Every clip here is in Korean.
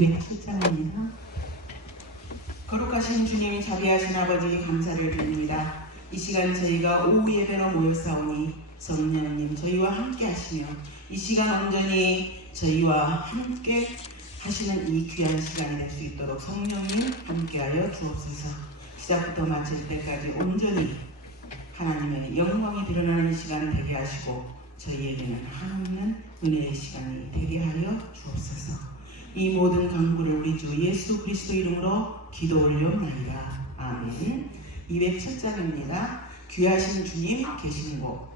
207장입니다. 거룩하신 주님, 자비하신 아버지, 감사를 드립니다. 이 시간 저희가 오후 예배로 모였사오니 성령님 저희와 함께 하시며 이 시간 온전히 저희와 함께 하시는 이 귀한 시간이 될 수 있도록 성령님 함께하여 주옵소서. 시작부터 마칠 때까지 온전히 하나님의 영광이 드러나는 시간 되게 하시고 저희에게는 한없는 은혜의 시간이 되게 하여 주옵소서. 이 모든 간구를 우리 주 예수 그리스도 이름으로 기도 올려옵나이다. 아멘. 207장입니다. 귀하신 주님 계신 곳.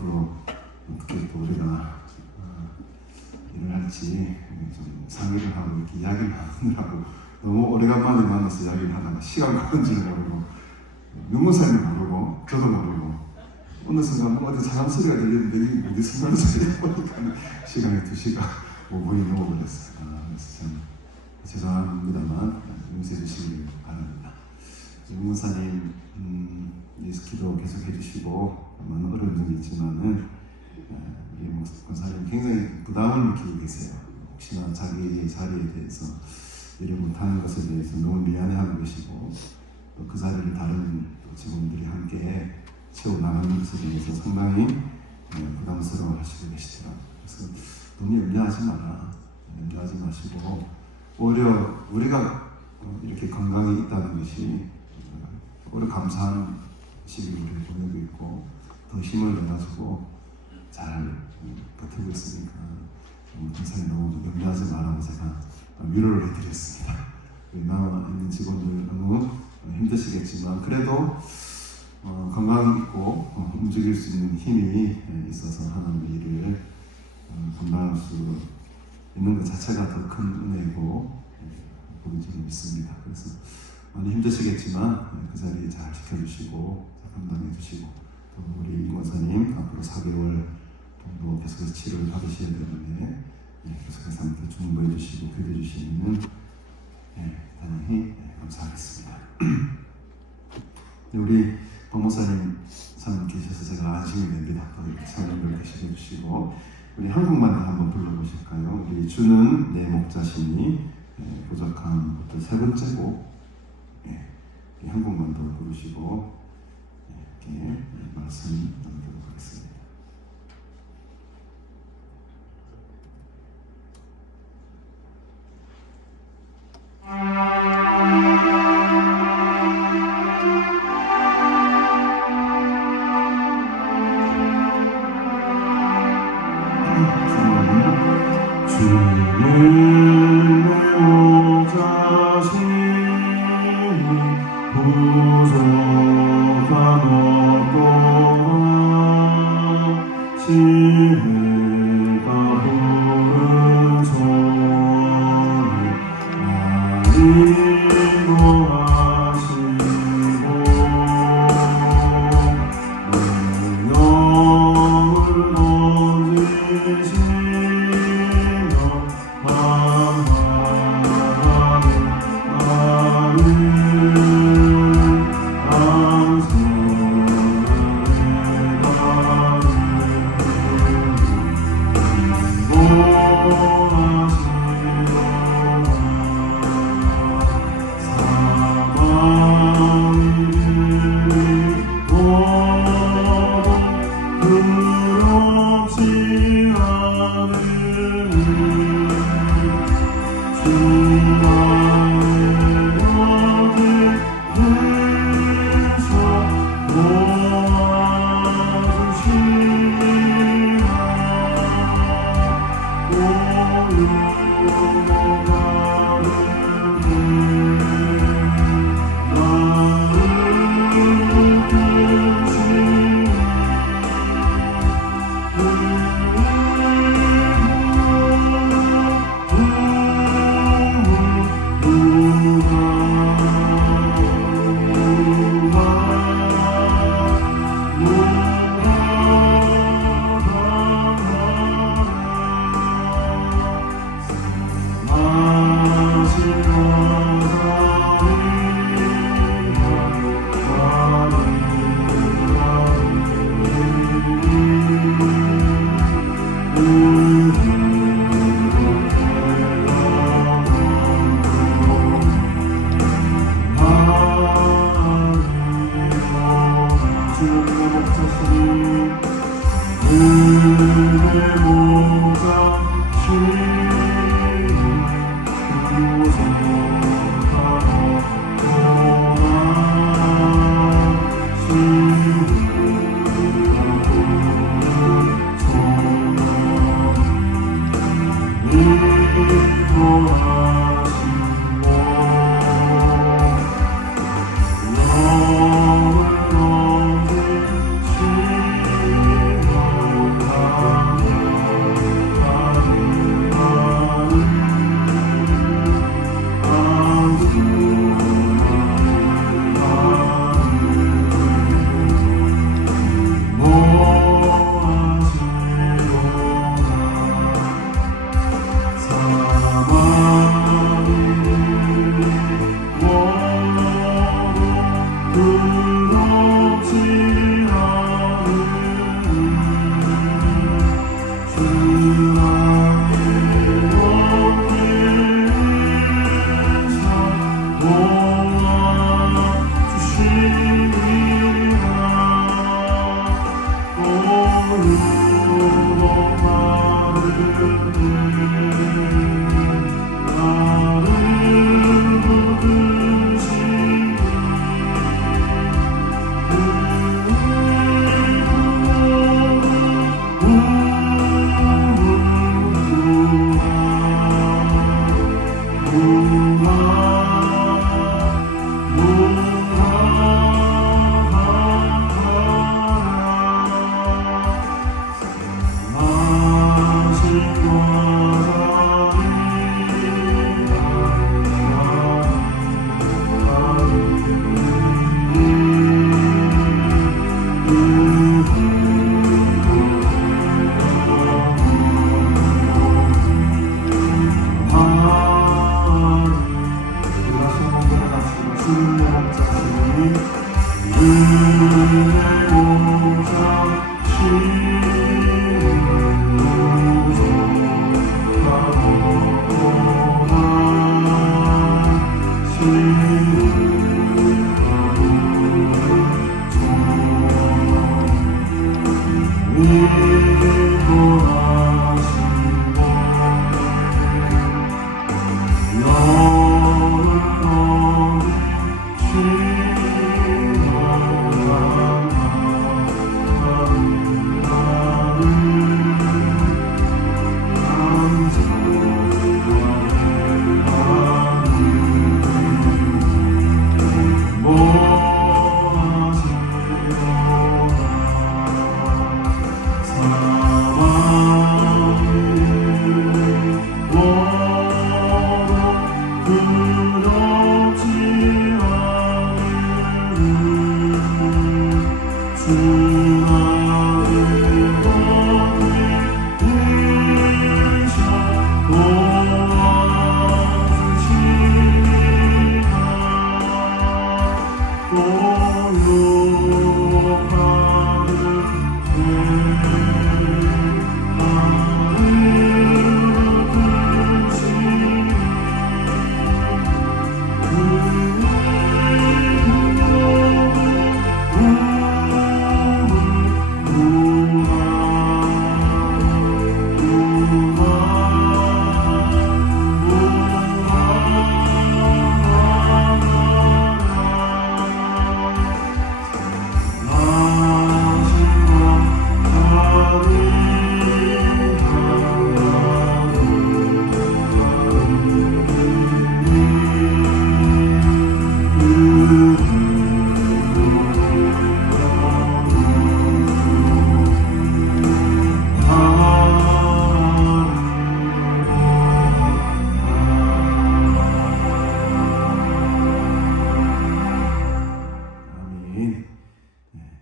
앞으로 어떻게 또 우리가 일을 할지 좀 상의를 하고 이렇게 이야기를 하느라고 너무 오래간만에 만나서 이야기를 하다가 시간 가는 줄 모르고 윤무사님 모르고 저도 모르고 어느 순간 어디 사람 소리가 들리는데 이게 어디 사람 소리가 보니까 시간이 2시간 5분이 넘어버렸어요. 그래서 참 죄송합니다만 용서해 주시길 바랍니다. 윤무사님 기도 계속 해주시고 많은 어려운 점이 있지만은 우리 목사님 굉장히 부담을 느끼고 계세요. 혹시나 자기의 자리에 대해서 일을 못하는 것에 대해서 너무 미안해하고 계시고 또 그 자리를 다른 직원들이 함께 채워나가는 것에 대해서 상당히 부담스러워 하시고 계시더라고요. 그래서 너무 염려하지 마라. 염려하지 마시고 오히려 우리가 이렇게 건강이 있다는 것이 오히려 감사한 시기를 보내고 있고 더 힘을 내가지고 잘 버티고 있으니까 목사님 너무 염려하지 말라고 제가 위로를 해드렸습니다. 남아있는 직원들 너무 힘드시겠지만 그래도 건강이 있고 움직일 수 있는 힘이 있어서 하나님의 일을 감당할 수 있는 것 자체가 더 큰 은혜이고 그런 점이 있습니다. 그래서 많이 힘드시겠지만 그 자리에 잘 지켜주시고 잘 감당해 주시고 또 우리 이원사님 앞으로 4개월 정도 계속해서 치료를 받으셔야 되는데 계속해서 한번 중보해 주시고 기도해 주시면 대단히 감사하겠습니다. 우리 박목사님 참 계셔서 제가 안심이 됩니다. 사람들 계시게 해주시고 우리 한국만 한번 불러보실까요? 우리 주는 내 목자시니 부족한 세 번째 곡 한국만도 부르시고 이렇게 말씀 나누도록 하겠습니다. 주는 목자시니 부족한 없고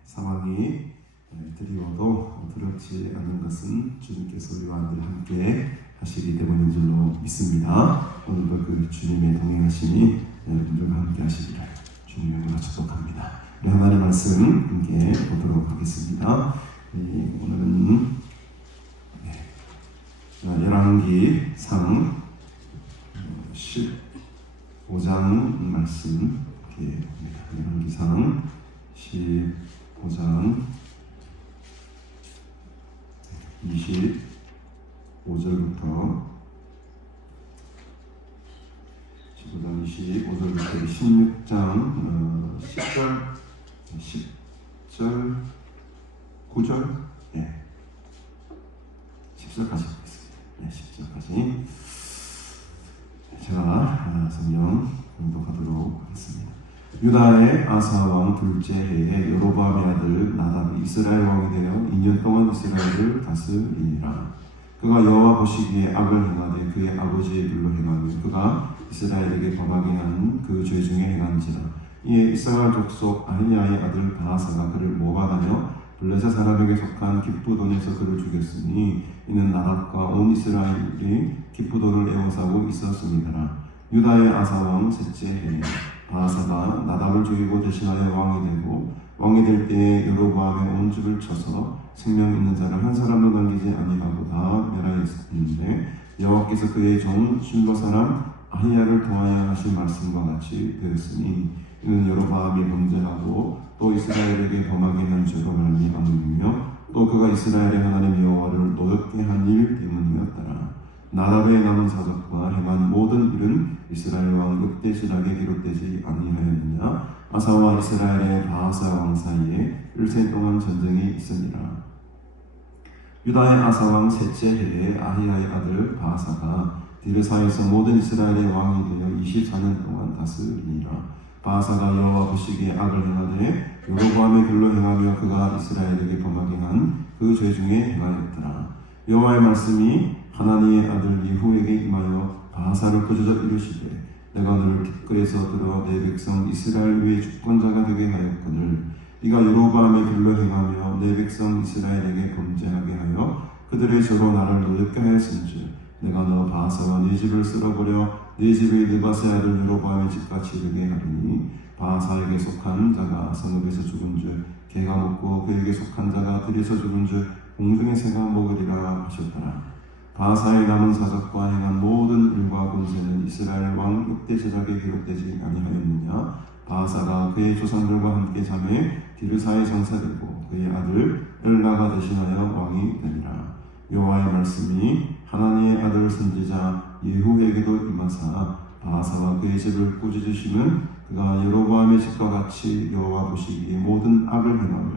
상황이 드리워도 두렵지 않은 것은 주님께서 우리와 늘 함께 하시기 때문인 줄로 믿습니다. 오늘도 그 주님의 동행하심이 여러분들과 함께 하시기를 주님의 이름으로 축복합니다. 우리 하나님의 말씀 함께 보도록 하겠습니다. 오늘은 열왕기상 15장 말씀 이렇게 봅니다. 열왕기상 15장 25절부터 16장 10절 9절 10절까지 보겠습니다. 10절까지 제가 성령 공독하도록 하겠습니다. 유다의 아사 왕 둘째 해에 여로보암의 아들 나답이 이스라엘 왕이 되어 2년 동안 이스라엘을 다스리니라. 그가 여호와 보시기에 악을 행하되 그의 아버지의 불로 행하며 그가 이스라엘에게 범하게 한 그 죄 중에 행한지라. 이에 이스라엘 족속 아히야의 아들 바하사가 그를 모방하며 블레셋 사람에게 속한 기프돈에서 그를 죽였으니 이는 나답과 온 이스라엘이 기프돈을 에워싸고 있었음이더라. 유다의 아사 왕 셋째 해에 바하사가 나답을 죽이고 대신하여 왕이 되고 왕이 될 때에 여로보암의 온 집을 쳐서 생명 있는 자를 한 사람도 남기지 아니하고 다 멸하였는데 여호와께서 그의 종 실로 사람 아히야를 통하여 하신 말씀과 같이 되었으니 이는 여로보암이 범죄하고 또 이스라엘에게 범하게 한 죄로 말미암음이며 또 그가 이스라엘의 하나님 여호와를 노엽게 한 일 때문이었더라. 나답의 남은 사적과 행한 모든 일은 이스라엘 왕 흑대신하게 기록되지 아니하였느냐. 아사와 이스라엘의 바하사 왕 사이에 1생 동안 전쟁이 있으니라. 유다의 아사 왕 셋째 해에 아히야의 아들 바하사가 디르사에서 모든 이스라엘의 왕이 되어 24년 동안 다스리니라. 바하사가 여호와 보시기에 악을 행하되 여로보암의 길로 행하며 그가 이스라엘에게 범하게 한 그 죄 중에 행하였더라. 여호와의 말씀이 하나니의 아들 예후에게 임하여 바하사를 거저져 이르시되 내가 너를 기꺼이서 들어 내 백성 이스라엘 위에 주권자가 되게 하였거늘 네가 여로보암의 길로 행하며 내 백성 이스라엘에게 범죄하게 하여 그들의 죄로 나를 노엽게 하였은즉 내가 너 바하사와 네 집을 쓸어버려 네 집의 느바세 아들 여로보암의 집같이 이르게 하리니 바하사에게 속한 자가 성읍에서 죽은 줄 개가 먹고 그에게 속한 자가 들에서 죽은 줄 공중의 새가 먹으리라 하셨더라. 바하사의 남은 사적과 행한 모든 일과 권세는 이스라엘 왕 6대 제작에 기록되지 아니하였느냐. 바하사가 그의 조상들과 함께 잠에 디르사에 성사되고 그의 아들 엘라가 대신하여 왕이 되니라. 여호와의 말씀이 하나님의 아들 선지자 예후에게도 임하사 바하사와 그의 집을 꾸짖으시는 그가 여로보암의 집과 같이 여호와 보시기에 모든 악을 행하며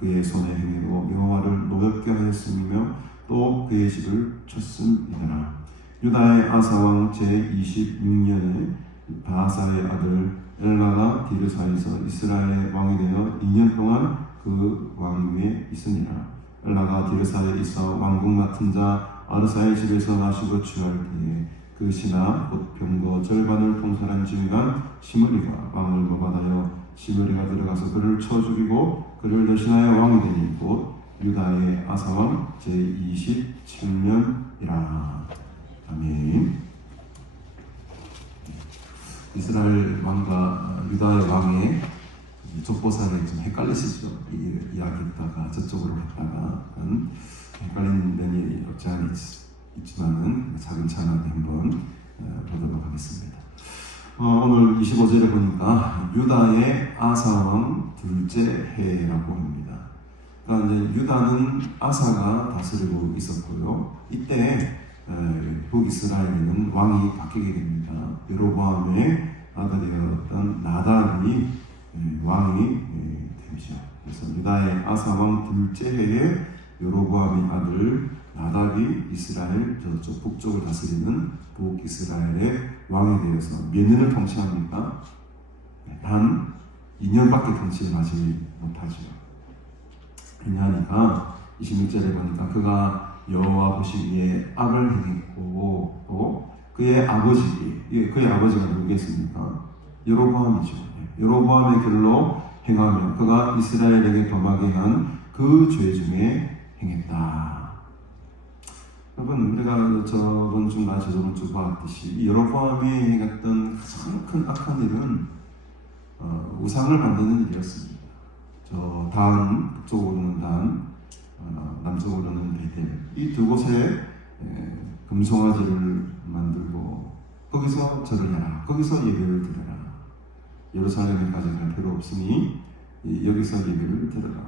그의 손의 행위로 여호와를 노엽게 하였으며 또 그의 집을 쳤음이더라. 유다의 아사왕 제26년에 바하사의 아들 엘라가 디르사에서 이스라엘의 왕이 되어 2년 동안 그 왕위에 있으니라. 엘라가 디르사에 있어 왕국 맡은 자 아르사의 집에서 나시고 취할 때에 그 신하 곧 병거 절반을 통솔한 지휘관 시므리가 왕을 모받아여 시므리가 들어가서 그를 쳐 죽이고 그를 대신하여 왕이 되니 곧 유다의 아사왕 제27년이라. 아멘. 이스라엘 왕과 유다의 왕의 족보사를 좀 헷갈리시죠? 이야기했다가 저쪽으로 갔다가 헷갈리는 면이 없지 않아 있지만은 차근차근하게 한번 보도록 하겠습니다. 오늘 25절에 보니까 유다의 아사왕 둘째 해라고 합니다. 그러니까 이제 유다는 아사가 다스리고 있었고요. 이때 북이스라엘에는 왕이 바뀌게 됩니다. 여로보암의 아들이었던 나답이 왕이 되죠. 그래서 유다의 아사왕 둘째 해에 여로보암의 아들 나답이 이스라엘 저쪽 북쪽을 다스리는 북이스라엘의 왕이 되어서 몇 년을 통치합니까? 단 2년밖에 통치하지 못하죠. 왜냐하니까 26절에 보니까 그가 여호와 보시기에 악을 행했고 또 그의 아버지가 누구겠습니까? 여로보암이죠. 여로보암의 길로 행하며 그가 이스라엘에게 범하게 한 그 죄 중에 행했다. 여러분, 우리가 저번 주나 저번 주 봤듯이 여로보암이 행했던 가장 큰 악한 일은 우상을 만드는 일이었습니다. 저 단, 북쪽으로는 단, 남쪽으로는 베델, 이 두 곳에 금송아지를 만들고 거기서 절을 해라, 거기서 예배를 드려라. 예루살렘에까지 갈 필요 없으니 여기서 예배를 드려라.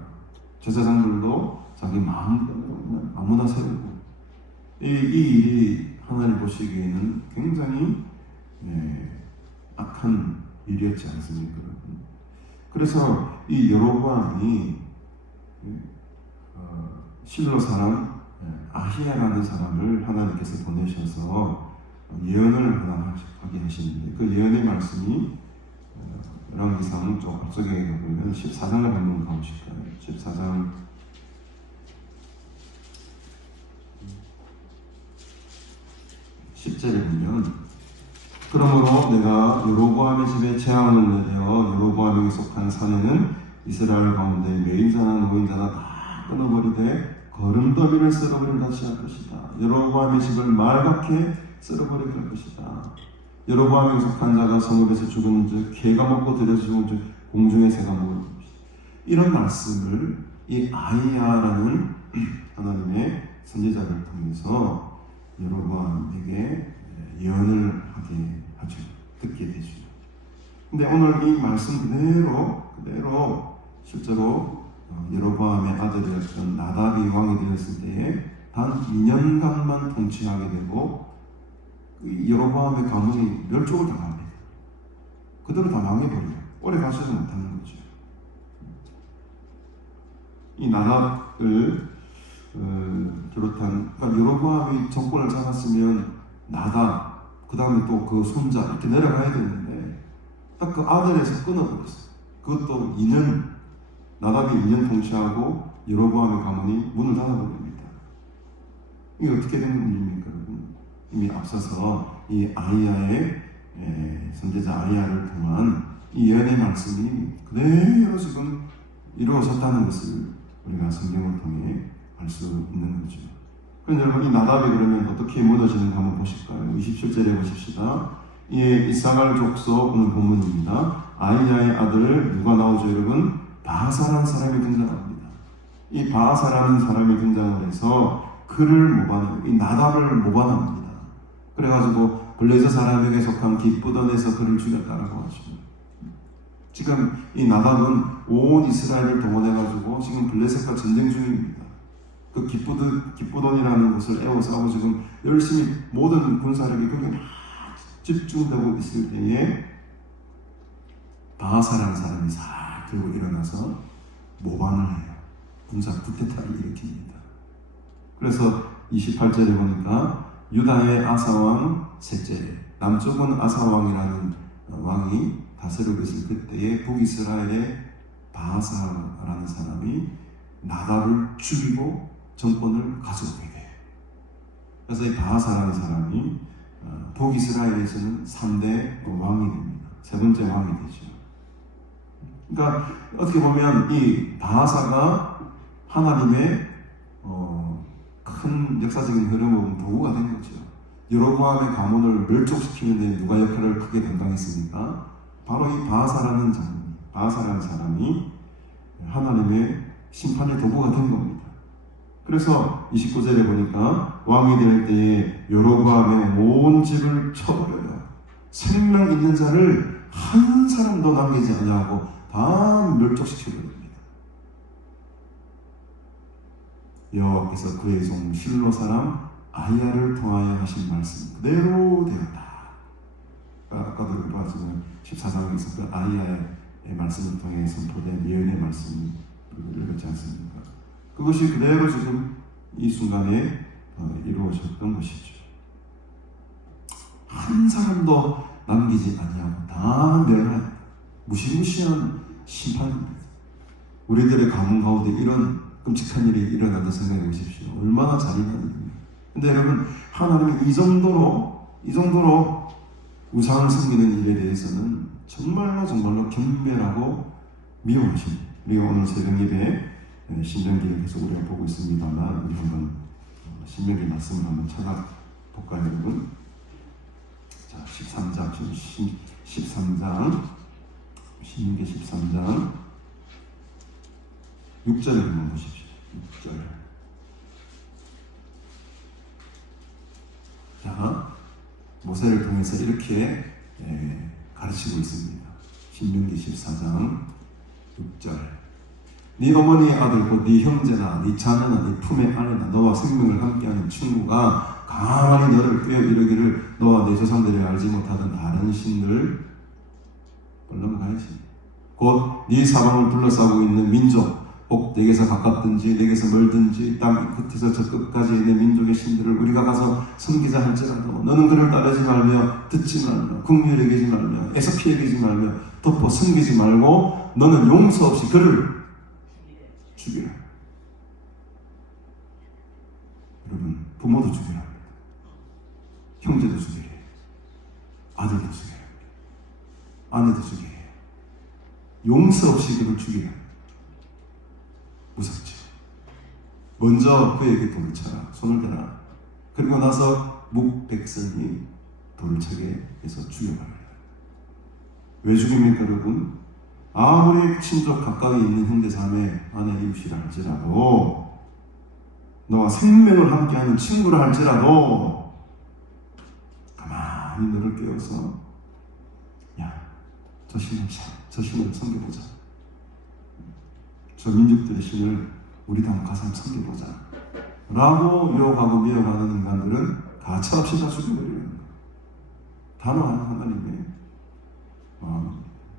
제사장들도 자기 마음대로 아무나 세우고 이 일이 하나님 보시기에는 굉장히 악한 일이었지 않습니까? 그래서 이 여로보암이 실로 사람 아히야라는 사람을 하나님께서 보내셔서 예언을 하게 하시는데 그 예언의 말씀이 열왕기상 좀 앞쪽에 보면 14장을 한번 가보실까요? 14장 10절에 보면 그러므로 내가 여로보암의 집에 재앙을 내려 여로보암에게 속한 사내는 이스라엘 가운데 매인자나 노인자나 다 끊어버리되 거름더미를 썰어버린 같이 할 것이다. 여로보암의 집을 말갛게 썰어버리게 할 것이다. 여로보암에게 속한 자가 성읍에서 죽은 즉 개가 먹고 들여서 죽은 즉 공중의 새가 먹을 것이다. 이런 말씀을 이 아이야라는 하나님의 선지자를 통해서 여로보암에게 예언을 하게 하죠. 듣게 되죠. 근데 오늘 이 말씀 그대로 실제로 여로보암의 아들이었던 나답이 왕이 되었을 때에 단 2년간만 통치하게 되고 여로보암의 가문이 멸족을 당합니다. 그대로 다 망해버려요. 오래 가지도 못하는 거죠. 이 나답을 비롯한 그러니까 여로보암이 정권을 잡았으면 나답 그 다음에 또 그 손자 이렇게 내려가야 되는데 딱 그 아들에서 끊어버렸어요. 그것도 2년 나답이 2년 통치하고 여로보암의 가문이 문을 닫아버립니다. 이게 어떻게 된 일입니까? 이미 앞서서 이 아이야의 선지자 아이야를 통한 이 예언의 말씀이 그대로 지금 이루어졌다는 것을 우리가 성경을 통해 알 수 있는 거죠. 그럼 여러분 이 나답이 그러면 어떻게 무너지는가 한번 보실까요? 27절에 보십시다. 이 이사갈 족속 오늘 본문입니다. 아이야의 아들 누가 나오죠, 여러분? 바하사라는 사람이 등장합니다. 이 바하사라는 사람이 등장을 해서 그를 모반해요. 이 나답을 모반합니다. 그래가지고 블레셋 사람에게 속한 기쁘돈에서 그를 죽였다라고 하죠. 지금 이 나답은 온 이스라엘을 동원해가지고 지금 블레셋과 전쟁 중입니다. 그 기쁘돈이라는 곳을 에워싸고 지금 열심히 모든 군사력이 거기에 막 집중되고 있을 때에 바하사라는 사람이 싹 들고 일어나서 모반을 해요. 군사 쿠데타를 일으킵니다. 그래서 28절에 보니까 유다의 아사왕 셋째, 남쪽은 아사왕이라는 왕이 다스리고 있을 그때에 북이스라엘의 바하사라는 사람이 나답을 죽이고 정권을 가져오게 돼요. 그래서 이 바하사라는 사람이 북이스라엘에서는 3대 왕이 됩니다. 세 번째 왕이 되죠. 그러니까 어떻게 보면 이 바하사가 하나님의 큰 역사적인 흐름은 도구가 된 거죠. 여로보암의 가문을 멸족시키는 데 누가 역할을 크게 담당했습니까? 바로 이 바하사라는 사람이 하나님의 심판의 도구가 된 겁니다. 그래서 29절에 보니까 왕이 될 때에 여로보암의 온 집을 쳐버려요. 생명 있는 자를 한 사람도 남기지 아니하고 다 멸족시켜버립니다. 여호와께서 그의 종 실로 사람 아이야를 통하여 하신 말씀 그대로 되었다. 아까도 봤지만 14장에서 그 아이야의 말씀을 통해 선포된 예언의 말씀을 읽었지 않습니까? 그것이 그대로 지금 이 순간에 이루어졌던 것이죠. 한 사람도 남기지 아니하고 다 멸한 무시무시한 심판입니다. 우리들의 가문 가운데 이런 끔찍한 일이 일어난다 생각해 보십시오. 얼마나 잔인한 일입니까? 근데 여러분, 하나님은 이 정도로 우상을 섬기는 일에 대해서는 정말로 경멸하고 미워하십니다. 우리가 오늘 새벽 예배 신명기를 계속 우리가 보고 있습니다만 우리 한번 신명기 말씀을 한번 찾아볼까요, 여러분? 자, 13장 신명기 13장 6절을 한번 보십시오. 6절. 자, 모세를 통해서 이렇게 가르치고 있습니다. 신명기 14장 6절. 네 어머니의 아들 곧 네 형제나 네 자녀나 네 품의 아내나 너와 생명을 함께하는 친구가 가만히 너를 꿰어 이르기를 너와 네 조상들이 알지 못하던 다른 신들 넘어가야지. 곧 네 사방을 둘러싸고 있는 민족 혹 내게서 가깝든지 내게서 멀든지 땅 끝에서 저 끝까지 있는 민족의 신들을 우리가 가서 섬기자 할지라도 너는 그를 따르지 말며 듣지 말며 국률 여기지 말며 애서 피해 여기지 말며 덮어 섬기지 말고 너는 용서 없이 그를 죽이라. 여러분, 부모도 죽이라 합니다. 형제도 죽이라 해요. 아들도 죽이라 합니다. 아내도 죽이라 해요. 용서 없이 그를 죽이라 합니다. 무섭죠. 먼저 그에게 돌을 쳐라. 손을 대라. 그리고 나서 묵백성이 돌을 차게 해서 죽여버려요. 왜 죽입니까, 여러분? 아무리 친족 가까이 있는 형제자매 아내 이웃이라 할지라도 너와 생명을 함께하는 친구라 할지라도 가만히 너를 깨워서 야, 저 신을 섬겨보자. 저 민족들의 신을 우리도 한번 가서 섬겨보자 라고 유혹하고 미워하는 인간들은 가차없이 다 죽여버리는 거예요. 단호한 하나님의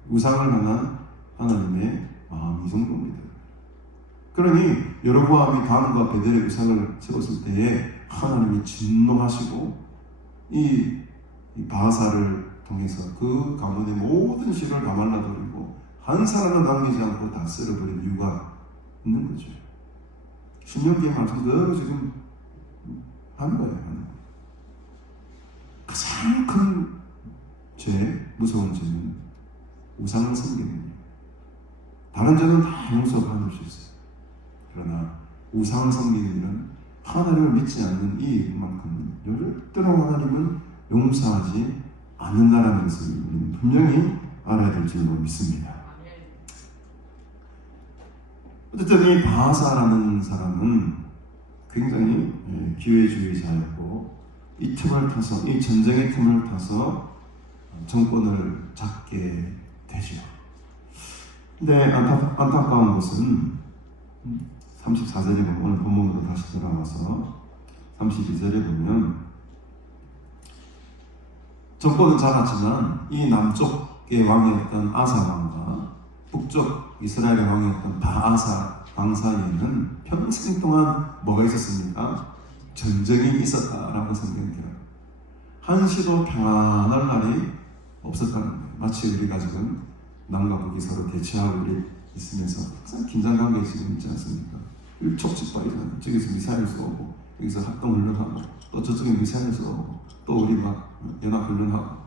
우상을 향한 하나님의 마음이 정도입니다. 그러니 여로보암이 다음과 베델의 우상을 세웠을 때에 하나님이 진노하시고 이 바하사를 통해서 그 가문의 모든 실을 다 말라버리고 한 사람을 남기지 않고 다 쓸어버린 이유가 있는 거죠. 신명기의 말씀 그대로 지금 하는 거예요. 가장 큰 죄, 무서운 죄는 우상을 섬기는 거예요. 다른 죄는 다 용서받을 수 있어요. 그러나 우상을 섬기는 일은 하나님을 믿지 않는 이만큼 절대로 하나님은 용서하지 않는다는 것을 우리는 분명히 알아야 될 줄로 믿습니다. 어쨌든 이 바하사라는 사람은 굉장히 기회주의자였고 이 틈을 타서, 이 전쟁의 틈을 타서 정권을 잡게 되죠. 근데 안타까운 것은 34절에 보면, 오늘 본문으로 다시 돌아와서 32절에 보면 정권은 잡았지만 이 남쪽의 왕이었던 아사 왕과 북쪽 이스라엘의 왕이었던 바아사 왕 사이에는 평생 동안 뭐가 있었습니까? 전쟁이 있었다라고 성경이 돼요. 한시도 평안할 날이 없었다는 거예요. 마치 우리가 지금 남과 북이 서로 대치하고 있으면서 항상 긴장감이 지금 있지 않습니까? 일촉즉발이잖아요. 저기서 미사일 쏘고 여기서 합동훈련하고 또 저쪽에 미사일 쏘고 또 우리 막 연합훈련하고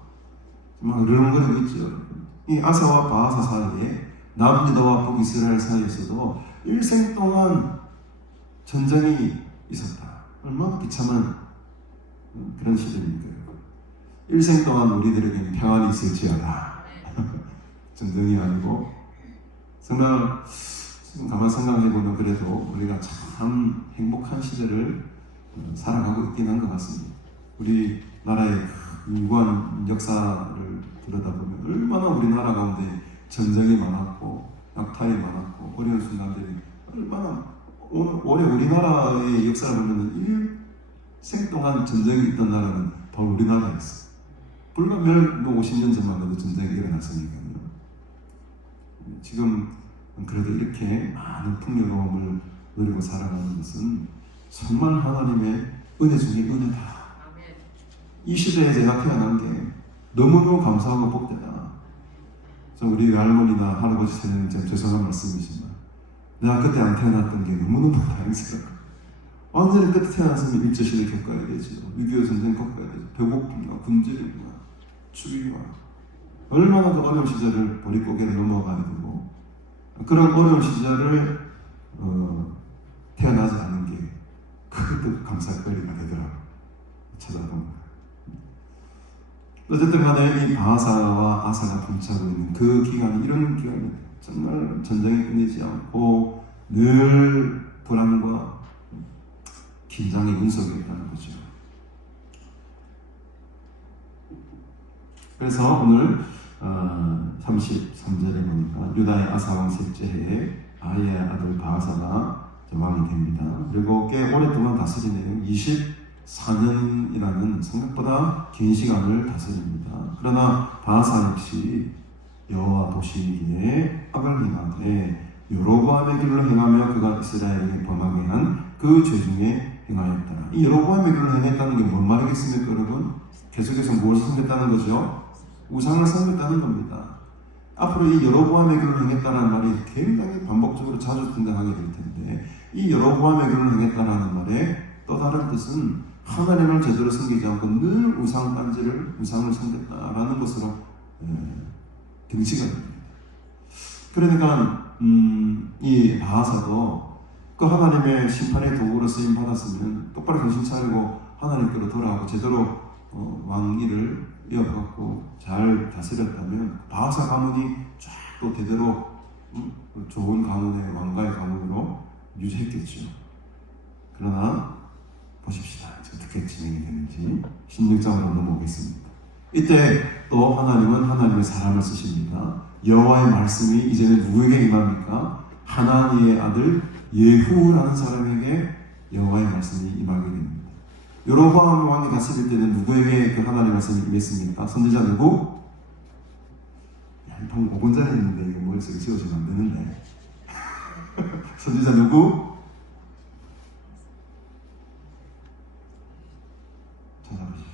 막 으르렁거리고 있죠. 이 아사와 바하사 사이에 남유다와 북이스라엘 사이에서도 일생 동안 전쟁이 있었다. 얼마나 비참한 그런 시대입니까? 일생 동안 우리들에게는 평안이 있을지어다. 전쟁이 아니고 정말 지금 가만 생각해보면 그래도 우리가 참 행복한 시대를 살아가고 있긴 한 것 같습니다. 우리 나라의 유구한 역사를 들여다보면 얼마나 우리나라 가운데 전쟁이 많았고 약탈이 많았고 어려운 순간들이 얼마나 올해 우리나라의 역사를 보면 일생 동안 전쟁이 있던 나라는 바로 우리나라였어요. 불과 50년 전만 해도 전쟁이 일어났으니까요. 지금 그래도 이렇게 많은 풍요로움을 누리고 살아가는 것은 정말 하나님의 은혜 중에 은혜다. 이 시대에 제가 태어난 게 너무너무 감사하고 복되다. 우리 할머니나 할아버지 세대는 참 죄송한 말씀이지만 내가 그때 안 태어났던 게 너무너무 다행스럽고 완전히 그때 태어났으면 일제시대를 겪어야 되죠. 6.25 전쟁 겪어야 되죠. 배고픔과 굶주림과 추위와 얼마나 그 어려운 시절을 보릿고개를 넘어가야 되고 그런 어려운 시절을 태어나지 않은 게 그것도 감사거리가 되더라고요. 찾아보면. 어쨌든 간에 이 바하사와 아사가 동치하고 있는 그 기간이 이런 기간이 정말 전쟁이 끊이지 않고 늘 불안과 긴장의 운석이 있다는 거죠. 그래서 오늘 33절에 보니까 유다의 아사왕 셋째 해에 아이의 아들 바하사가 왕이 됩니다. 그리고 꽤 오랫동안 다스리네요. 24년이라는 생각보다 긴 시간을 다스립니다. 그러나 바하사 역시 여호와 보시기에 악을 행하되 여로보암의 길로 행하며 그가 이스라엘에게 범하게 한 그 죄 중에 행하였더라. 이 여로보암의 길로 행했다는 게 뭔 말이겠습니까, 여러분? 계속해서 무엇을 섬겼다는 거죠? 우상을 섬겼다는 겁니다. 앞으로 이 여로보암의 길로 행했다는 말이 굉장히 반복적으로 자주 등장하게 될 텐데 이 여로보암의 길로 행했다는 말의 또 다른 뜻은 하나님을 제대로 섬기지 않고 늘 우상을 섬겼다라는 것으로 등치가 됩니다. 그러니까 이 바하사도 그 하나님의 심판의 도구로 쓰임 받았으면 똑바로 정신 차리고 하나님께로 돌아오고 제대로 왕위를 이어받고 잘 다스렸다면 바하사 가문이 쫙 또 대대로 좋은 가문의 왕가의 가문으로 유지했겠죠. 그러나 보십시다. 어떻게 진행이 되는지 16장으로 넘어오겠습니다. 이때 또 하나님은 하나님의 사람을 쓰십니다. 여호와의 말씀이 이제는 누구에게 임합니까? 하나니의 아들 예후라는 사람에게 여호와의 말씀이 임하게 됩니다. 여로보암 왕이 다스릴 때는 누구에게 그 하나님의 말씀이 임했습니까? 선지자 누구? 방금 5분 전에 있는데 이거 머릿속에 지워지면 안 되는데 선지자 누구? 찾아보십시오.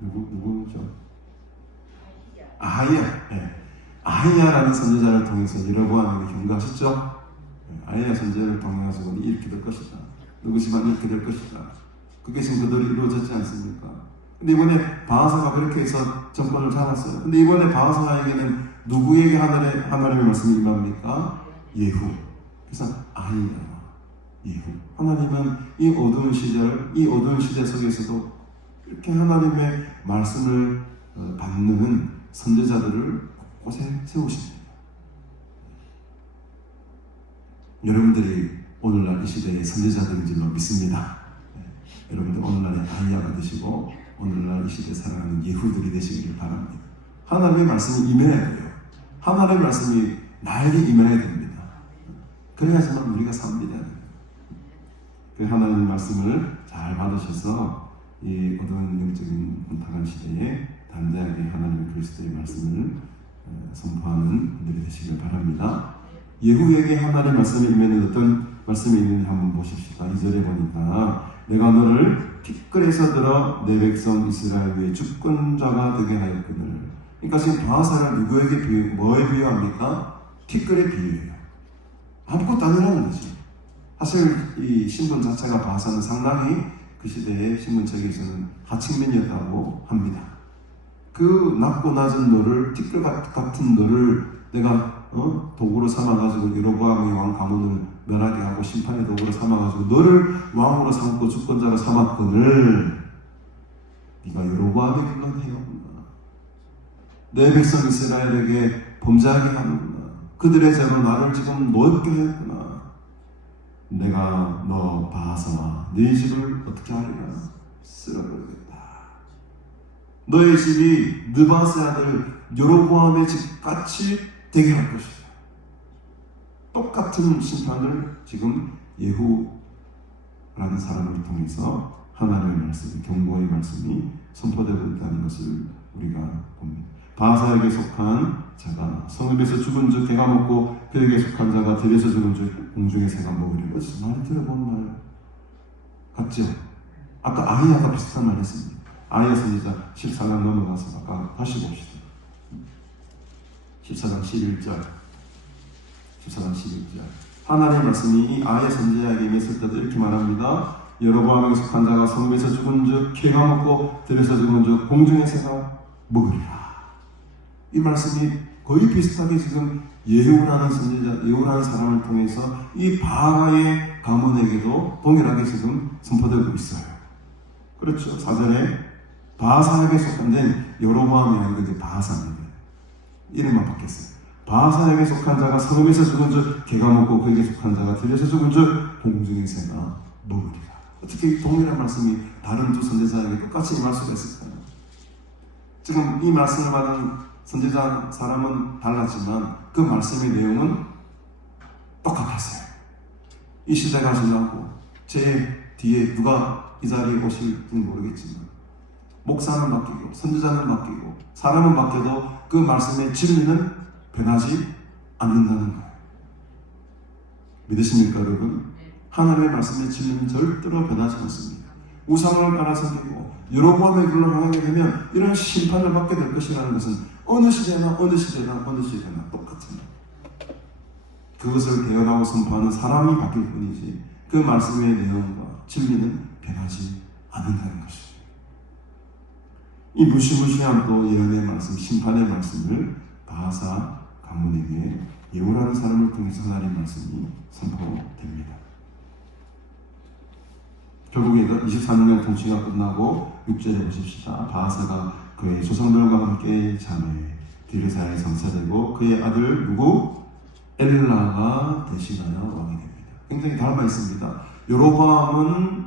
누구죠? 아히야. 네. 아히야라는 선지자를 통해서 여로보암에게 경고하셨죠? 아히야 선지자를 통해서 이렇게 될 것이다. 누구지만 이렇게 될 것이다. 그게 지금 그대로 이루어졌지 않습니까? 근데 이번에 바하사가 그렇게 해서 정권을 잡았어요. 근데 이번에 바하사에게는 누구에게 하나님의 말씀이 임합니까? 예후. 그래서 아히야. 예후. 하나님은 이 어두운 시대 속에서도 이렇게 하나님의 말씀을 받는 선지자들을 곳곳에 세우십니다. 여러분들이 오늘날 이 시대의 선지자들인 줄로 믿습니다. 여러분들 오늘날의 아이야가 되시고 오늘날 이 시대 살아가는 예후들이 되시기를 바랍니다. 하나님의 말씀이 임해야 돼요. 하나님의 말씀이 나에게 임해야 됩니다. 그래야지만 우리가 삽니다. 그 하나님의 말씀을 잘 받으셔서 이 어두운 영적인 혼탁한 시대에 담대하게 하나님의 그리스도의 말씀을 선포하는 분들이 되시길 바랍니다. 예후에게 하나님의 말씀이 임하는 어떤 말씀이 있는지 한번 보십시다. 2절에 보니까 내가 너를 티끌에서 들어 내 백성 이스라엘 위에 주권자가 되게 하였거늘. 그러니까 지금 바하사를 누구에게 뭐에 비유합니까? 티끌에 비유해요. 아무것도 아니라는 거지. 사실 이 신분 자체가 바하사는 상당히 그 시대의 신분책에서는 하층민이었다고 합니다. 그 낮고 낮은 너를, 티끌 같은 너를 내가 도구로 삼아가지고 여로보암의 왕 가문을 멸하게 하고 심판의 도구로 삼아가지고 너를 왕으로 삼고 주권자로 삼았거늘 네가 여로보암의 길로 행하구나. 내 백성 이스라엘에게 범죄하게 하는구나. 그들의 죄로 나를 지금 노엽게 했구나. 내가 너 바하사와 네 집을 어떻게 하리라? 쓸어버리겠다. 너의 집이 느바스의 아들 여로보암의 집같이 되게 할 것이다. 똑같은 심판을 지금 예후라는 사람을 통해서 하나님의 말씀, 경고의 말씀이 선포되고 있다는 것을 우리가 봅니다. 바하사에게 속한 자가 성읍에서 죽은 즉 개가 먹고 그에게 속한 자가 들에서 죽은 즉 공중의 새가 먹으리라. 많이 들어본 말 같죠? 아까 아이야가 비슷한 말 했습니다. 아이야 선지자 14장 넘어가서 아까 다시 봅시다. 14장 11절 하나님의 말씀이 이 아이야 선지자에게 임했을 때도 이렇게 말합니다. 여로보암에게 속한 자가 성읍에서 죽은 즉 개가 먹고 들에서 죽은 즉 공중의 새가 먹으리라. 이 말씀이 거의 비슷하게 지금 예후라는 선지자, 예후라는 사람을 통해서 이 바하의 가문에게도 동일하게 지금 선포되고 있어요. 그렇죠. 4절에 바하사에게 속한 데는 여로보암이 아니고 이제 바하사입니다. 이름만 바뀌었어요. 바하사에게 속한 자가 성읍에서 죽은 즉 개가 먹고 그에게 속한 자가 들에서 죽은 즉 공중의 새가 먹으리라. 어떻게 동일한 말씀이 다른 두 선지자에게 똑같이 임할 수가 있을까요? 지금 이 말씀을 받은 선지자 사람은 달랐지만 그 말씀의 내용은 똑같았어요. 이 시대가 지나고 제 뒤에 누가 이 자리에 오실지는 모르겠지만 목사는 바뀌고 선지자는 바뀌고 사람은 바뀌어도 그 말씀의 진리는 변하지 않는다는 거예요. 믿으십니까 여러분? 하나님의 말씀의 진리는 절대로 변하지 않습니다. 우상을 따라 섬기고 여로보암의 길로 향하게 되면 이런 심판을 받게 될 것이라는 것은 어느 시대나 똑같습니다. 그것을 대언하고 선포하는 사람이 바뀔 뿐이지 그 말씀의 내용과 진리는 변하지 않는다는 것입니다. 이 무시무시한 또 예언의 말씀, 심판의 말씀을 바하사 가문에게 예후라는 사람을 통해서 하나님의 말씀이 선포됩니다. 결국에 24년의 통치가 끝나고 6절에 보십시다. 바하사가 그의 조상들과 함께 자매 디르사에 성사되고 그의 아들 누구? 엘라가 대신하여 왕이 됩니다. 굉장히 닮아 있습니다. 여로보암은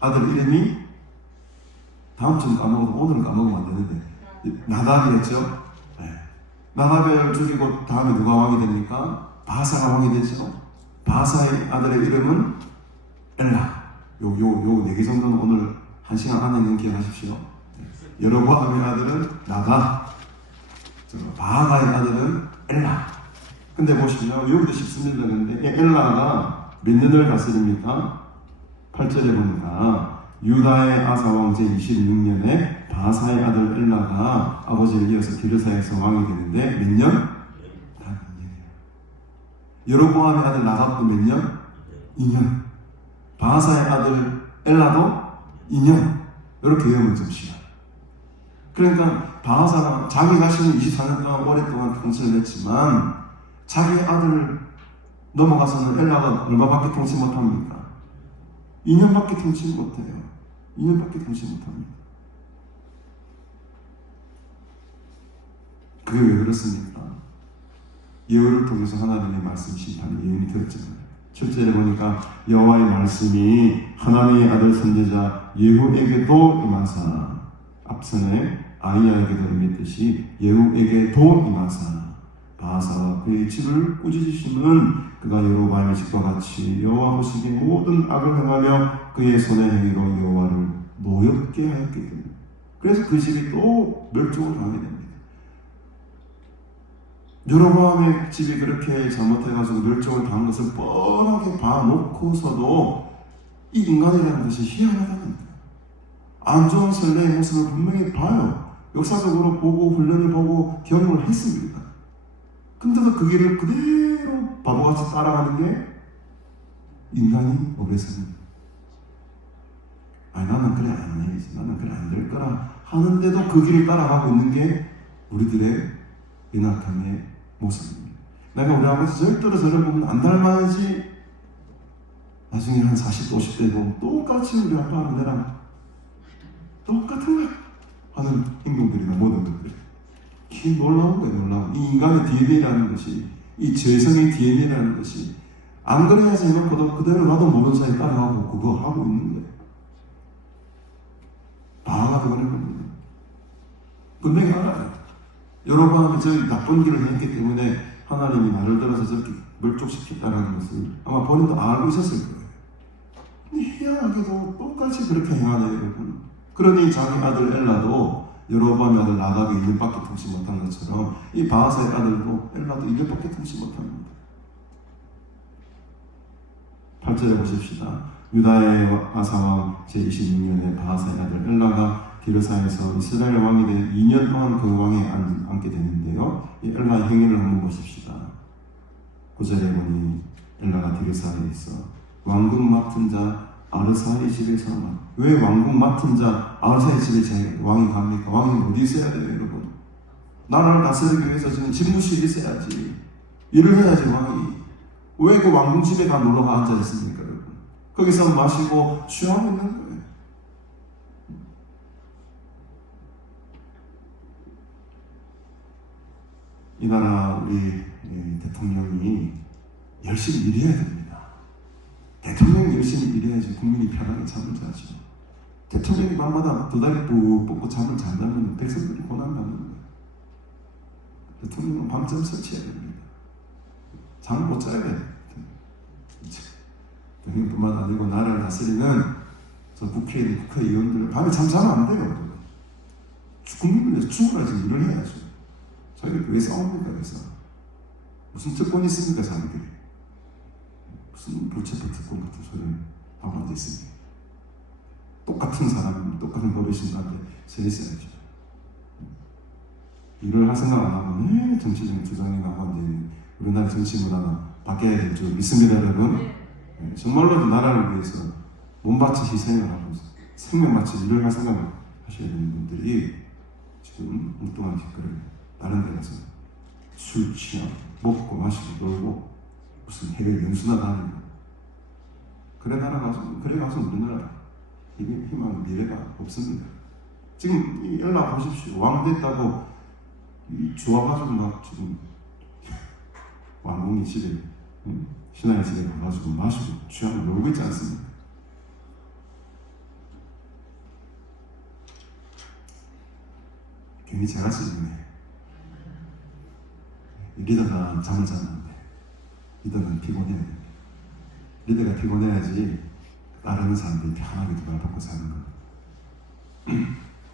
아들 이름이 다음 주는 까먹어도 오늘은 까먹으면 안 되는데 나답이었죠. 네. 나답을 죽이고 다음에 누가 왕이 됩니까? 바하사가 왕이 되죠. 바하사의 아들의 이름은 엘라. 요 4개 정도는 오늘 1시간 안에 기억하십시오. 여로보암의 아들은 나답, 바하가의 아들은 엘라. 근데 보시면 여기도 쉽습니다. 근데 엘라가 몇 년을 다스립니까? 8절에 보니까 유다의 아사 왕 제26년에 바하사의 아들 엘라가 아버지를 이어서 디르사에서 왕이 되는데 몇 년? 단 2년이에요. 여로보암의 아들 나답도 몇 년? 2년. 바하사의 아들 엘라도 2년. 이렇게 외우면 좀 쉬워요. 그러니까 바하사가 자기 자신은 24년 동안 오랫동안 통치를 했지만 자기 아들 넘어가서는 엘라가 얼마밖에 통치 못합니까? 2년밖에 통치 못해요. 2년밖에 통치 못합니다. 그게 왜 그렇습니까? 예후를 통해서 하나님의 말씀 심판이 예언이 되었잖아요. 7절에 보니까 여호와의 말씀이 하나님의 아들 선지자 예후에게도 임하사, 앞선에 아이야에게도 임했듯이 예후에게도 임하사 바하사와 그의 집을 꾸짖으시는 그가 여로보암의 집과 같이 여호와 보시기에 모든 악을 행하며 그의 손의 행위로 여호와를 노엽게 하였기 때문에, 그래서 그 집이 또 멸종을 당하게 됩니다. 여로보암의 집이 그렇게 잘못해가지고 멸종을 당한 것을 뻔하게 봐놓고서도 이 인간이라는 것이 희한하다는 거예요. 안 좋은 선례의 모습을 분명히 봐요. 역사적으로 보고 훈련을 보고 경험을 했습니다. 근데도 그 길을 그대로 바보같이 따라가는 게 인간이 오래서는, 아니 나는 그래 안 해야지, 나는 그래 안 될 거라 하는데도 그 길을 따라가고 있는 게 우리들의 연약함의 모습입니다. 내가 우리 아버지 절대로 저를 보면 안 닮아야지, 나중에 한 40대 50대 보면 똑같이 우리 아빠랑 내랑 똑같은 거야 하는 행동들이나 모든 것들이, 이게 놀라운 거예요. 놀라운. 이 인간의 DNA라는 것이, 이 죄성의 DNA라는 것이 안 그래야지 해놓고도 그대로 나도 모르는 사이에 따라가고 그거 하고 있는 거예요. 바하가 그거를 겁니다. 분명히 알아요. 여로보암이 저기 나쁜 길을 했기 때문에 하나님이 나를 들어서 저렇게 멸족시켰다는 것을 아마 본인도 알고 있었을 거예요. 근데 희한하게도 똑같이 그렇게 행하네요, 여러분. 그러니 자기 아들 엘라도 여로보암의 아들 나답이 1년밖에 통치 못한 것처럼 이 바하사의 아들도 엘라도 1년밖에 통치 못합니다. 8절에 보십시다. 유다의 아사왕 제26년에 바하사의 아들 엘라가 디르사에서 이스라엘 왕이 된 2년 동안 그 왕에 앉게 되는데요. 이 엘라의 행위를 한번 보십시다. 9절에 보니 엘라가 디르사에 있어 왕국 맡은 자 아르사의 집에서, 왜 왕국 맡은 자 아르사의 집에 제 왕이 갑니까? 왕이 어디 있어야 돼요, 여러분? 나라를 다스리기 위해서 지금 집무실이 있어야지, 일을 해야지 왕이. 왜 그 왕궁 집에 가 놀러가 앉아 있습니까, 여러분? 거기서 마시고 취하고 있는 거예요. 이 나라 우리 대통령이 열심히 일해야 됩니다. 대통령이 열심히 일해야지 국민이 편하게 잠을 자죠. 대통령이 밤마다 두 다리 푹 뻗고 잠을 잘 자면 백성들이 고난받는 거예요. 대통령은 밤잠 설치해야 됩니다. 잠을 못 자야 돼요. 대통령뿐만 아니고 나라를 다스리는 저 국회의원들 밤에 잠 자면 안 돼요. 국민을 위해서 죽어야지 일을 해야죠. 저희가 왜 싸웁니까? 그래서 무슨 특권이 있습니까? 자기들이 무슨 불체포 특권 같은 소리를 하고 앉아있습니다. 똑같은 사람, 똑같은 법이신 분한테 서 있어야죠. 일을 할 생각 안 하고 정치적인 주장이 나고 앉아있는 우리나라 정치 문화가 바뀌어야 될 줄 믿습니다, 여러분. 정말로 나라를 위해서 몸바쳐 희생을 하고 생명 바쳐 일을 할 생각을 하셔야 되는 분들이 지금 엉뚱한 짓거리를 다른 데 가서 술 취하고 먹고 마시고 놀고 무슨 해외 연수나 다니고 그래 가서 우리나라 희망 미래가 없습니다. 지금 이 엘라 보십시오. 왕 됐다고 좋아가지고 막 지금 왕궁이 집에 신하의 집에 가가지고 마시고 취하고 놀고 있지 않습니까? 괜히 제가 쓰네. 리더가 잠을 잤는데 리더는 피곤해야 돼. 리더가 피곤해야지 따르는 사람들이 편하게 돌아보고 사는 거.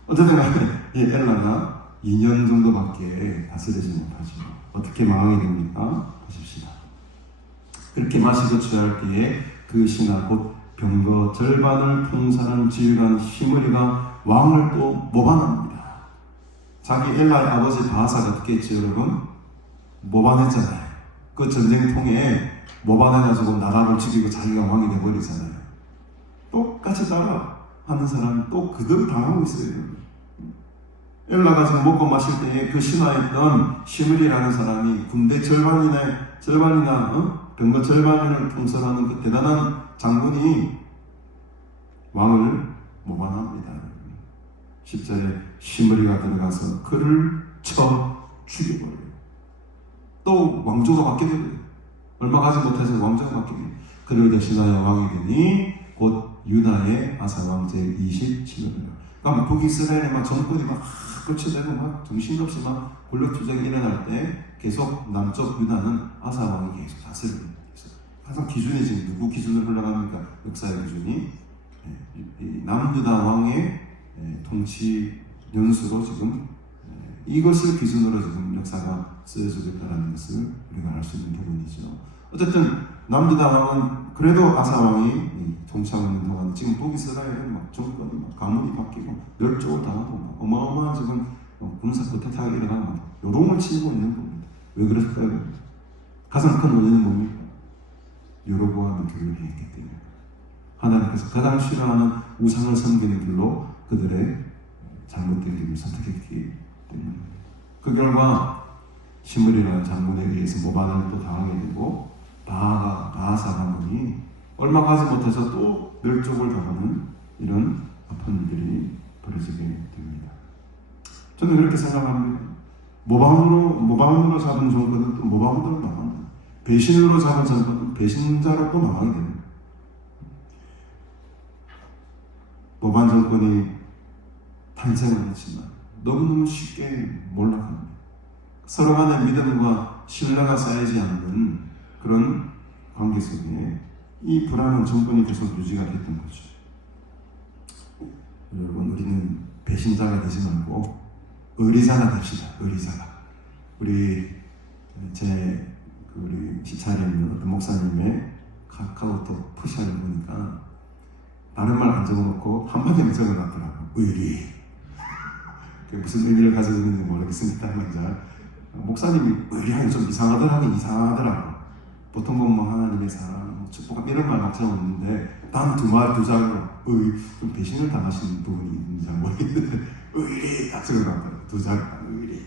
어쨌든 간에 이 엘라가 2년 정도밖에 다스리지 못하죠. 어떻게 망하게 됩니까? 보십시다. 그렇게 마시고 취할 때에 그 신하 곧 병거 절반을 통사하는 지휘관 히므리가 왕을 또 모반합니다. 자기 엘라의 아버지 바하사가 어떻게 했죠, 여러분? 모반했잖아요. 그 전쟁 통에 모반해가지고 나라를 죽이고 자기가 왕이 돼버리잖아요. 똑같이 따라하는 사람은 또 그대로 당하고 있어요. 엘라가 지금 먹고 마실 때에 그 신하였던 시므리라는 사람이 군대 절반이나 병거 절반을 통솔하는 그 대단한 장군이 왕을 모반합니다. 10절에 시므리가 들어가서 그를 쳐 죽여버려요. 또 왕조가 바뀌게 돼요. 얼마 가지 못해서 왕조가 바뀌게 돼요. 그를 대신하여 왕이 되니 곧 유다의 아사 왕 제27년이에요. 그러니까 북이스라엘의 막 정권이 막 교체되고 막 정신없이 막 권력 투쟁이 일어날 때 계속 남쪽 유다는 아사 왕이 계속 다스리고 있어요. 항상 기준이 지금 누구 기준으로 흘러갑니까? 역사의 기준이 이 남유다 왕의 통치 연수로 지금 이것을 기준으로 지금 역사가 쓰여지고 있다는 것을 우리가 알 수 있는 부분이죠. 어쨌든 남유다 왕은 그래도 아사 왕이 통치하고 있는 동안 지금 북이스라엘은 막 정권이 막 가문이 바뀌고 멸종을 당하고 막 어마어마한 지금 군사 쿠데타가 일어나고 요동을 치고 있는 겁니다. 왜 그랬을까요? 가장 큰 원인은 뭡니까? 여로보암이 교회를 했기 때문에 하나님께서 가장 싫어하는 우상을 섬기는 길로 그들의 잘못된 길을 선택했기 때문에 그 결과 시므리라는 장군에 의해서 모반을 또 당하게 되고 바하사 가문이 얼마 가지 못해서 또 멸족을 당하는 이런 아픈 일들이 벌어지게 됩니다. 저는 그렇게 생각합니다. 모방으로 잡은 정권은 또 모방으로 망합니다. 배신으로 잡은 정권은 배신자로 또 망하게 됩니다. 모반 정권이 탄생을 했지만 너무너무 쉽게 몰락합니다. 서로 간의 믿음과 신뢰가 쌓이지 않는 그런 관계 속에 이 불안한 정권이 계속 유지가 됐던 거죠. 여러분, 우리는 배신자가 되지 말고 의리자가 됩시다. 의리자가. 우리 시차에 있는 어떤 목사님의 카카오톡 푸시를 보니까 다른 말 안 적어놓고 한마디만 적어놨더라고. 의리. 그게 무슨 의미를 가지고 있는지 모르겠습니다. 목사님이 의리하니 좀 이상하더라고. 보통 보면 하나님의 사랑, 축복 이런 말 막 적었는데 단 두 장으로 좀 배신을 당하시는 부분이 있는지 모르겠는데 의리 딱 적어놨더라고. 두 장 의리.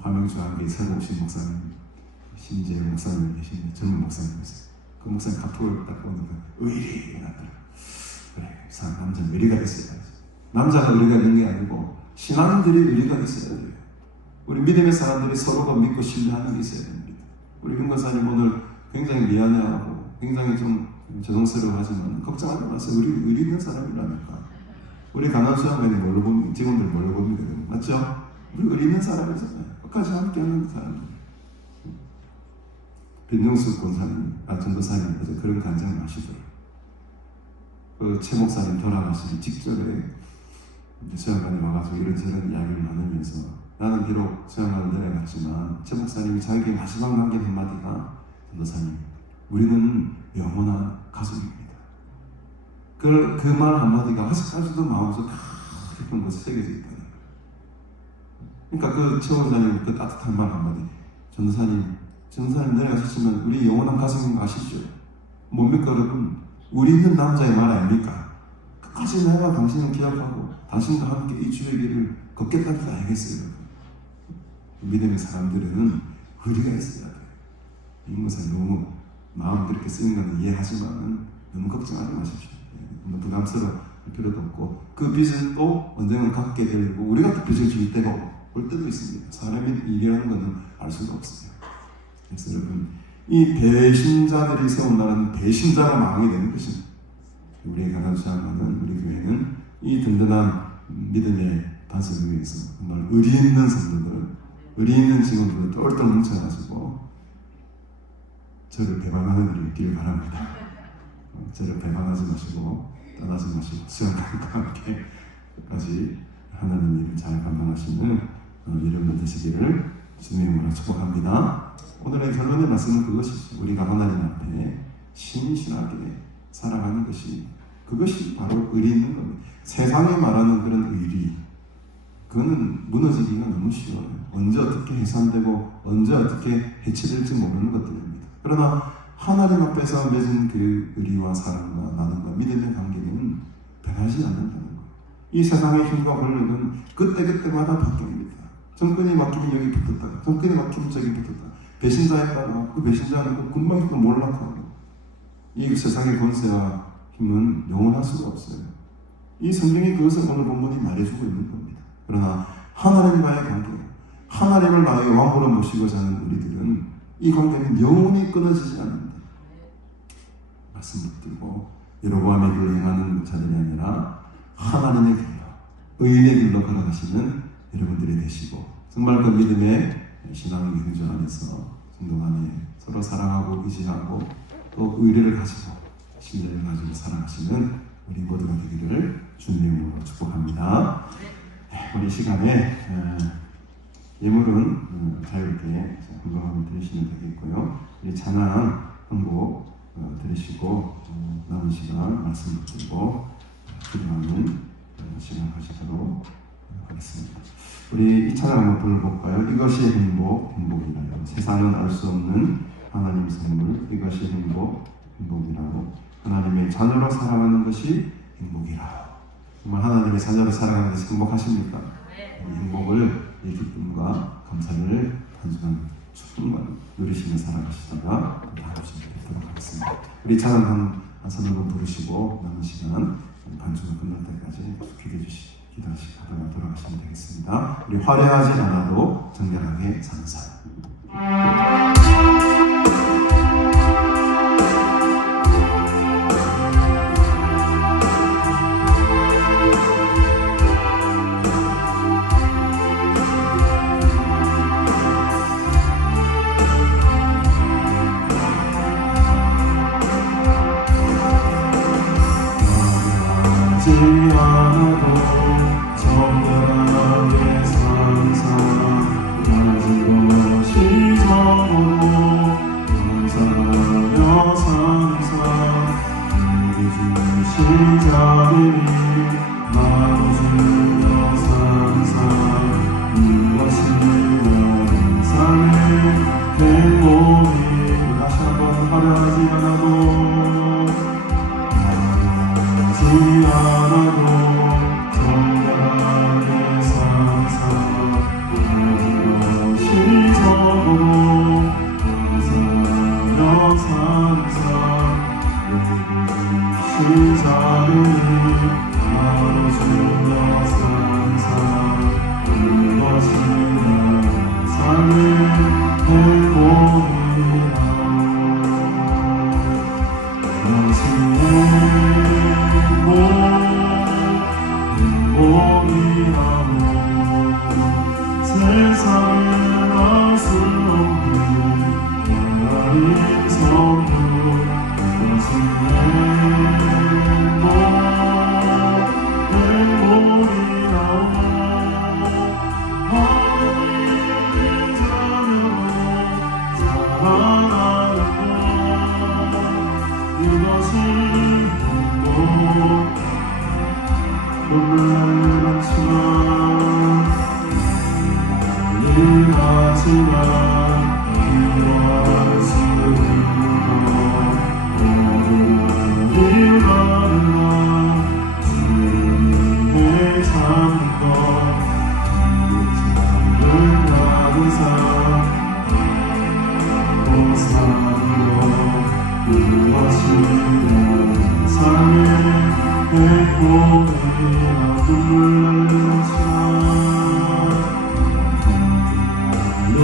화명주한테 새로 오신 목사님 신재영 목사님 계신데 젊은 목사님이세요. 그 목사님 카톡을 딱 보니까 의리 나더라고. 그래, 남자는 의리가 있어야지. 남자가 의리가 있는 게 아니고 신앙인들이 의리가 있어야 돼요. 우리 믿음의 사람들이 서로가 믿고 신뢰하는 게 있어야 됩니다. 우리 윤건사님 오늘 굉장히 미안해하고 굉장히 좀 죄송스러워하지만 걱정하지 마세요. 우리 의리 있는 사람이라니까. 우리 강남수양관이 뭘로 봅니까? 직원들 뭘로 봅니까? 맞죠? 우리 의리 있는 사람이잖아요. 끝까지 함께하는 사람들. 변정수 전도사님 어제 그런 간증을 하시더라고요. 그 최 목사님 돌아가시기 직전에 수양관이 와가지고 이런저런 이야기를 나누면서 나는 비록 수양관을 내려갔지만 최 목사님이 자기의 마지막 남긴 한마디가 전도사님, 우리는 영원한 가족입니다. 그 말 한마디가 아직까지도 마음속에 깊은 곳에 새겨져 있다는 거예요. 그러니까 그 최 원장님 그 따뜻한 말 한마디, 전도사님 내려가셨으면 우리 영원한 가족인 거 아시죠? 뭡니까 여러분? 우리 있는 남자의 말 아닙니까? 끝까지 내가 당신을 기억하고 당신과 함께 이 주의 길을 걷겠다는 줄 알겠어요. 믿음의 사람들은 의리가 있어야 돼요. 인문사님 너무 마음 그렇게 쓰는 건 이해하지만 너무 걱정하지 마십시오. 너무 부담스러울 필요도 없고 그 빚은 또 언젠가 갖게 되고 우리가 또 빚을 질 때가 올 때도 있습니다. 사람이 일이라는 것은 알 수가 없어요. 그래서 여러분, 이 배신자들이 세운 나라는 배신자로 망하게 되는 것입니다. 우리의 가난수양관은 우리 교회는 이 든든한 믿음의 단서를 위해서 정말 의리 있는 성도들, 의리 있는 직원들을 똘똘 뭉쳐가지고 저를 배반하는 일이 있길 바랍니다. 저를 배반하지 마시고 떠나지 마시고 수양관과 함께 끝까지 하나님 일을 잘 감당하시는 여러분 되시기를 주님으로 축복합니다. 오늘의 결론의 말씀은 그것이죠. 우리가 하나님 앞에 신실하게 살아가는 것이 그것이 바로 의리 있는 겁니다. 세상에 말하는 그런 의리, 그거는 무너지기가 너무 쉬워요. 언제 어떻게 해산되고 언제 어떻게 해체될지 모르는 것들입니다. 그러나 하나님 앞에서 맺은 그 의리와 사랑과 나눔과 믿음의 관계는 변하지 않는다는 거예요. 이 세상의 힘과 권력은 그때그때마다 바뀝니다. 정권이 바뀌면 여기 붙었다가 정권이 바뀌면 저기 붙었다가 배신자였다가 그 배신자는 그 금방 또 몰락하고 이 세상의 권세와 힘은 영원할 수가 없어요. 이 성경이 그것을 오늘 본문이 말해주고 있는 겁니다. 그러나 하나님과의 관계, 하나님을 나의 왕으로 모시고 사는 우리들은 이 관계는 영원히 끊어지지 않는다. 말씀 붙들고 여로보암의 길로 행하는 자들이 아니라 하나님의 길로, 의인의 길로 걸어가시는 여러분들이 되시고 정말 그 믿음의 신앙의 경전 안에서 성도 간에 서로 사랑하고 의지하고 또 의리를 가지고 신뢰를 가지고 살아가시는 우리 모두가 되기를 주님으로 축복합니다. 우리 시간에 예물은 자유롭게 헌금하면 드리시면 되겠고요. 우리 찬양 한곡 드리시고 남은 시간 말씀 듣고 기도하는 시간 가지도록 하겠습니다. 우리 이 찬양 한번 불러볼까요? 이것이 행복, 행복이라요. 세상은 알 수 없는 하나님 선물, 이것이 행복, 행복이라고. 하나님의 자녀로 살아가는 것이 행복이라. 정말 하나님의 자녀로 살아가는 것이 행복하십니까? 이 행복을, 이 기쁨과 감사를 단순한 축복만 누리시며 살아가시다가 다음 시간에 뵙도록 하겠습니다. 우리 찬양 한 선을 부르시고 남은 시간 반주가 끝날 때까지 기도해 주시기 기도하시다가 돌아가시면 되겠습니다. 우리 화려하지 않아도 정결하게 사는 삶.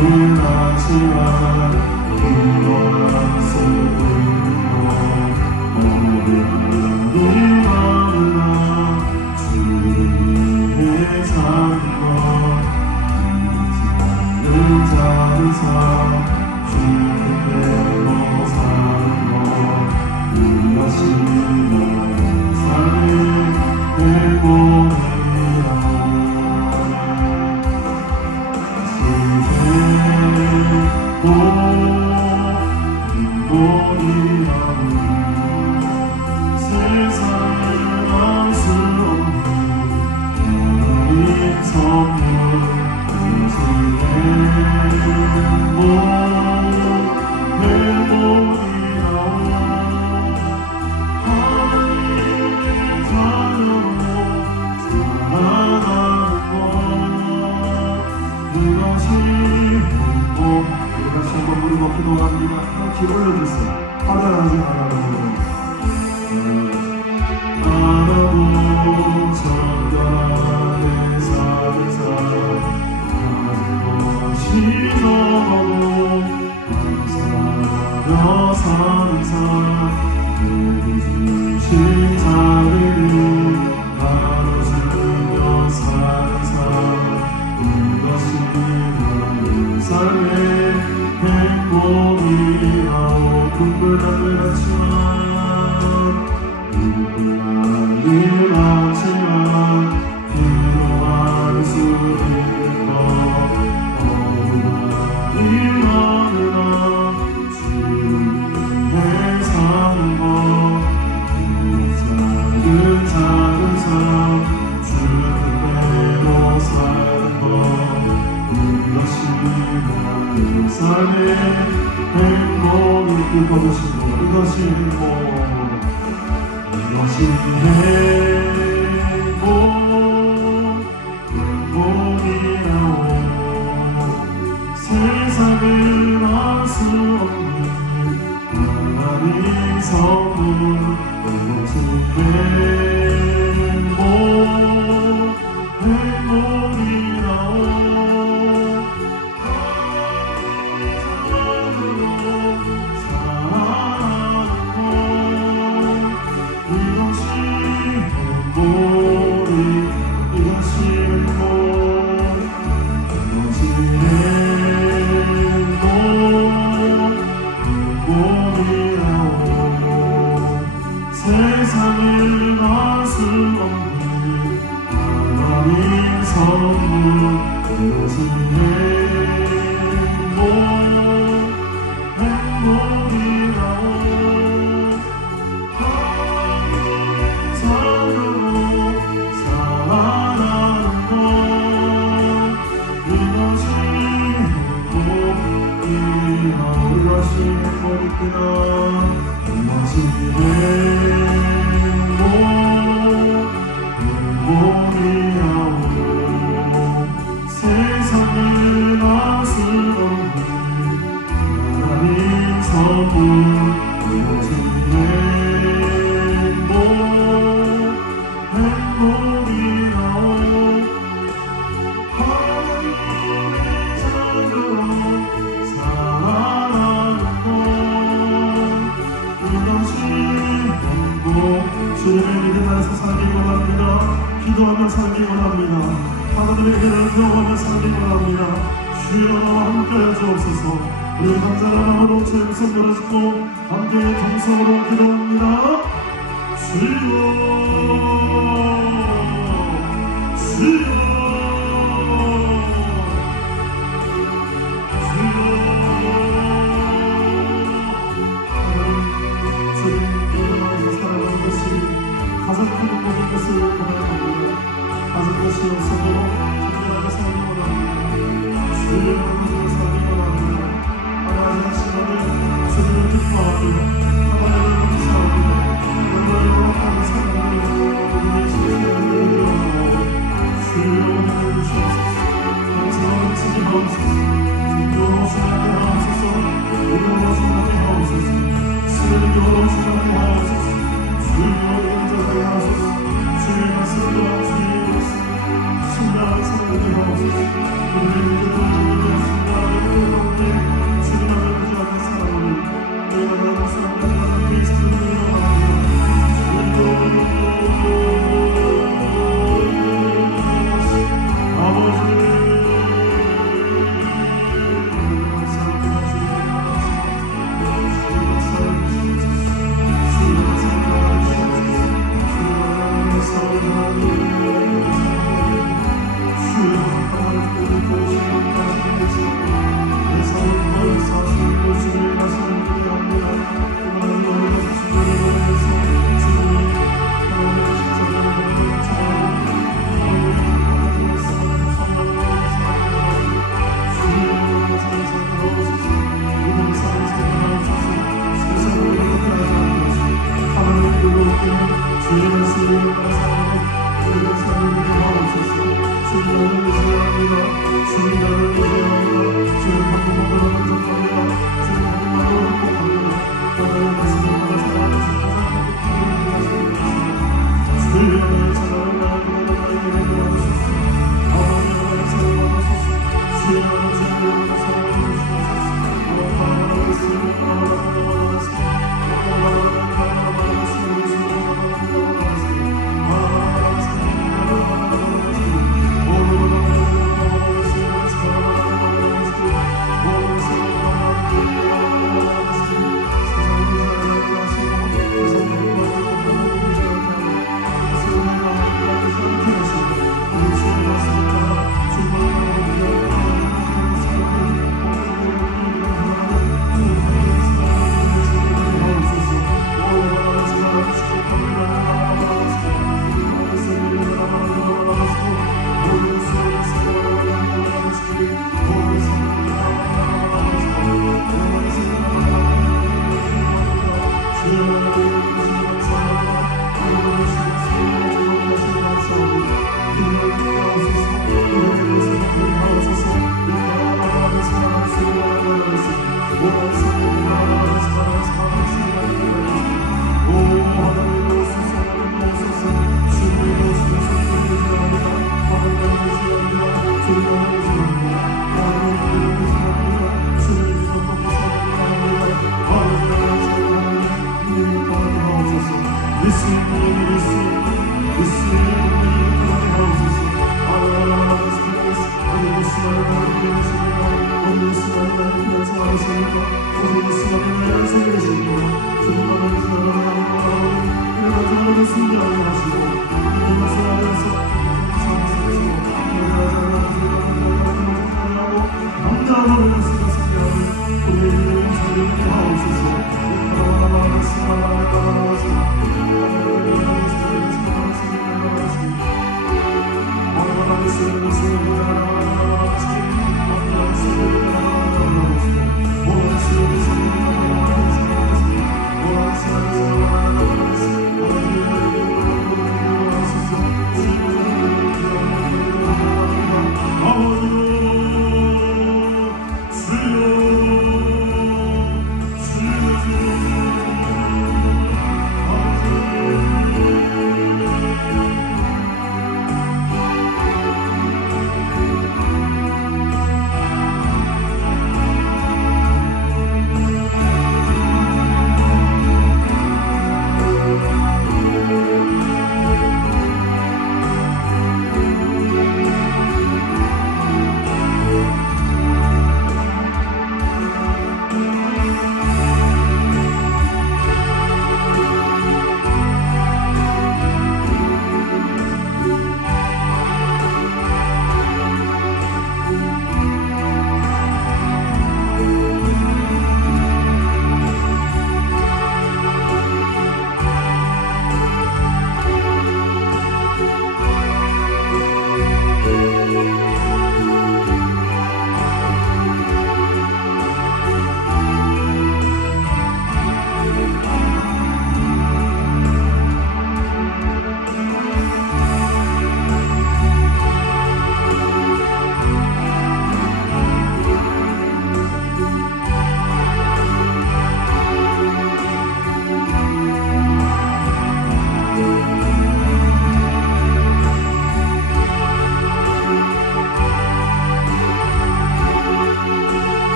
눈물 이것이 행복. 우리 다시 한번 부르고 기도합니다. 함께 올려주세요. 하나님 하나님 장관의 사는 사람 시선으로 감사하며 사는 사람 주신 자리를 나눠주며 사는 사람 이것이 나의 삶의 행복이라오. 눈물나는 같지만 눈물나는 같지만 기도할 수 있는 것 어긋나는 주를 위해 사는 것 작은 삶 주는 대로 사는 것 이것이 나의 삶의 행복이 그것이고 이것이 행복 이것이 행복 행복이라오. 세상을 알 수 없는 하나님 선물 이것이 행복 행복이라오. 세상을 알 수 없는 하나님 선물 그것이 행복 행복이라오. 하나님 사랑으로 살아가는 것 이것이 행복이라오. 이것이 행복이구나. 이것이 행복이라오. 세상을 알 수 없는 하나님 선물 이것이 행복 행복이라오. 하나님의 자녀로 살아가는 것 이것이 행복. 주님의 믿음 안에서 살기를 원합니다. 기도하며 살기를 원합니다. 하나님의 은혜를 경험하며 살기를 원합니다. 주여 함께해 주옵소서. 우리 감사의 마음으로 주의 손 들어주고 함께 동성으로 기도합니다. 주여 주여 가장 큰 모든 것을 바라봅니다. 가진 것이 없어도 정리하며 살기 원합니다. 주의 이름으로 살기 원합니다. 하나님 하시나를 주님을 기뻐하며 하나님을 감사합니다. 하나님을 영원하게 사랑하며 우리의 신앙을 드리옵나이다. 주여 은혜를 주옵소서. 감사함을 주게 하옵소서. 존경하시나게 하옵소서. 의로우시나게 하옵소서. 슬기로우시나게 하옵소서. 주여 인자하게 하소서. 주의 말씀과 주의 말씀 신나게 살게 하옵소서. 우리의 믿음을 믿었습니다. 여러분께 주님 앞에 하는 사랑을 내가 나는 사랑을 나는 그리스도를 이용합니다. 아버지 주여 하시고